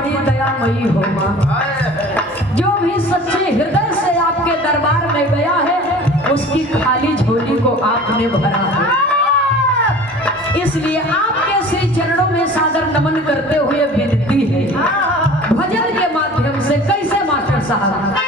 बड़ी दयामयी हो माँ। जो भी सच्चे हृदय से आपके दरबार में गया है उसकी खाली झोली को आपने भरा है। इसलिए आपके श्री चरणों में सादर नमन करते हुए विनती है भजन के माध्यम से। कैसे मास्टर साहब?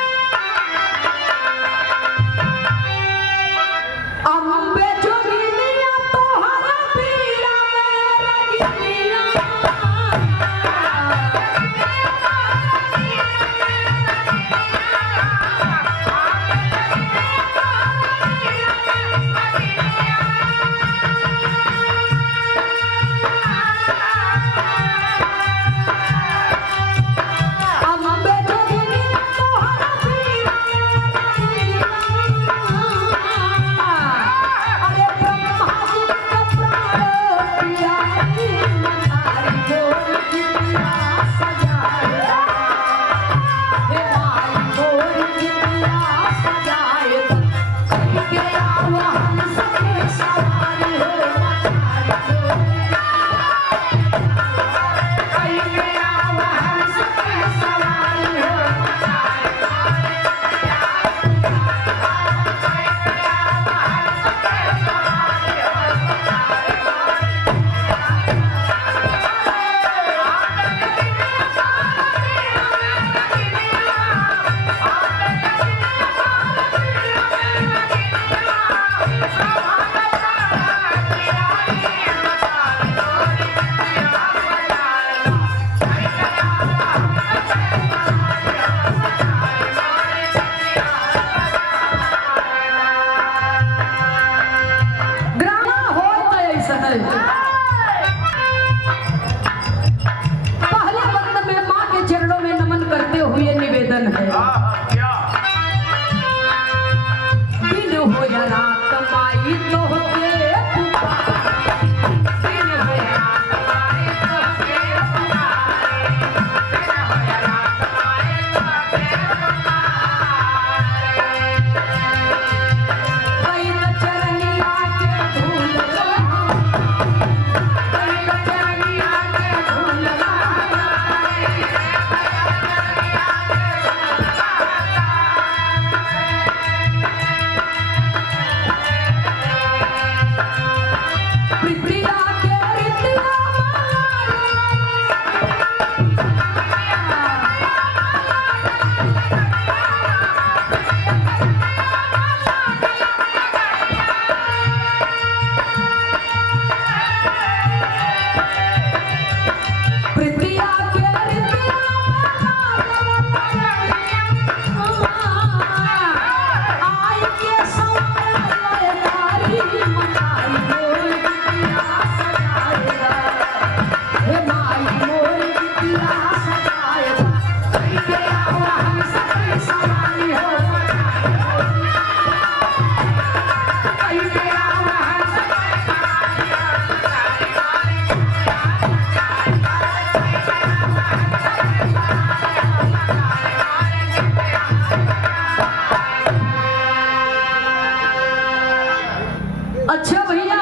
अच्छा भैया,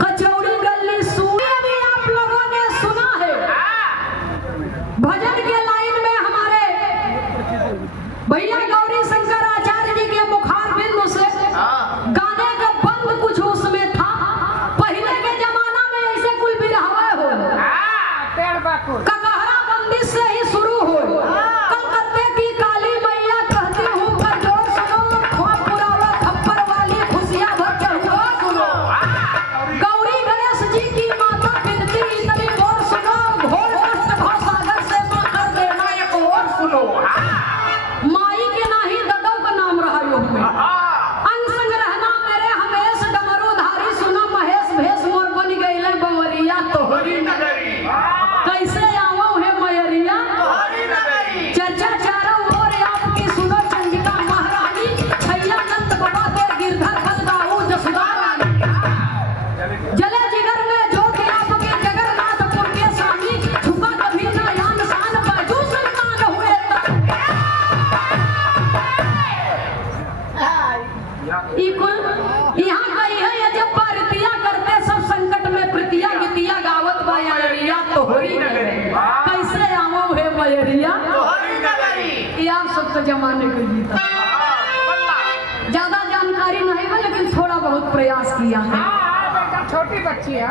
कचौड़ी गली सूर्य भी आप लोगों ने सुना है। भजन के लाइन में हमारे भैया गौरी शंकर आचार्य जी के मुखार बिंदु से गाने का बंद कुछ उसमें था। पहले के जमाना में ऐसे कुल बिरहवा हो ककहरा बंदी से ही शुरू हो। कलकत्ते की काली मैया कहती हूँ कर जोर सुनो, खप्पर वाली खुशियां भर के हुआ सुनो। वक्त जमाने के गीत ज्यादा जानकारी नहीं है लेकिन थोड़ा बहुत प्रयास किया है। छोटी बच्ची है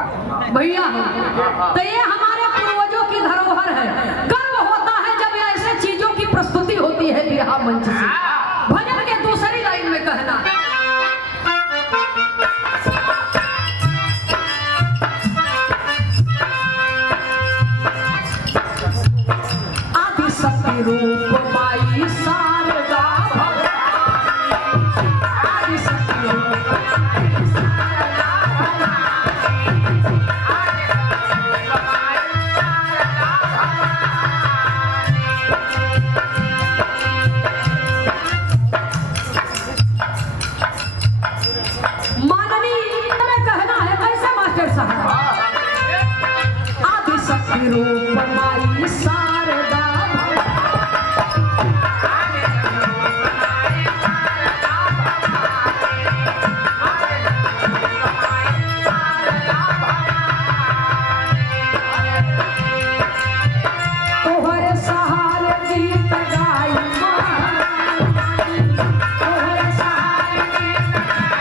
भैया तो ये हमारे पूर्वजों की धरोहर है। गर्व होता है जब ऐसे चीजों की प्रस्तुति होती है बिरहा मंच से। भजन के दूसरी लाइन में कहना आदि शक्ति रूप माई शारदा आदि शक्ति रूप माई शारदा रूप माई शारदा तोहरे सहारे गीत गाई तोहरे सहारे गीत गाई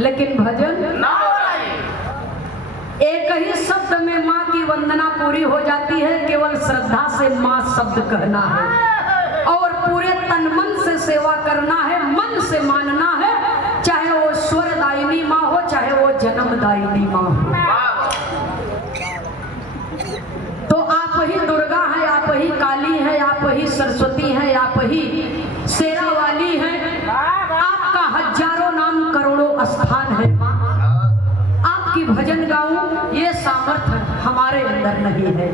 लेकिन भजन एक ही शब्द में माँ की वंदना पूरी हो जाती है। केवल श्रद्धा से माँ शब्द कहना है और पूरे तन मन से सेवा करना है, मन से मानना है, चाहे वो स्वरदायिनी माँ हो चाहे वो जन्मदायिनी माँ हो। तो आप ही दुर्गा है, आप ही काली है, आप ही सरस्वती है, आप ही शेरा वाली है। आपका हजारों नाम करोड़ों स्थान है माँ। आपकी भजन गाऊं ये सामर्थ्य हमारे अंदर नहीं है।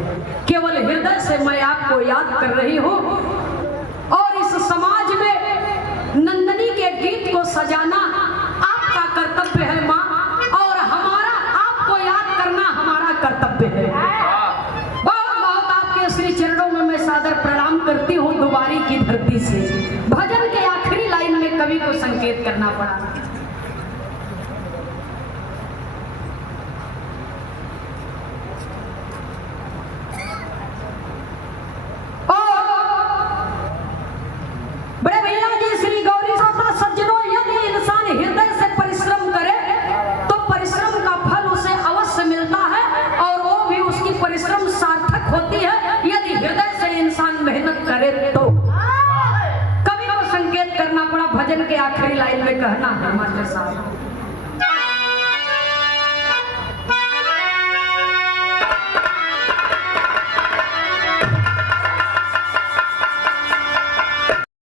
केवल हृदय से मैं आपको याद कर रही हूँ और इस समाज में नंदनी के गीत को सजाना आपका कर्तव्य है माँ, और हमारा आपको याद करना हमारा कर्तव्य है। बहुत बहुत आपके श्री चरणों में मैं सादर प्रणाम करती हूँ। दुबारी की धरती से भजन के आखिरी लाइन में कवि को संकेत करना पड़ा। बड़े भैया जी श्री गौरी श्रोता सज्जनों, यदि इंसान हृदय से परिश्रम करे तो परिश्रम का फल उसे अवश्य मिलता है और वो भी उसकी परिश्रम सार्थक होती है। यदि हृदय से इंसान मेहनत करे तो कवि को संकेत करना पड़ा। भजन के आखिरी लाइन में कहना है मास्टर साहब,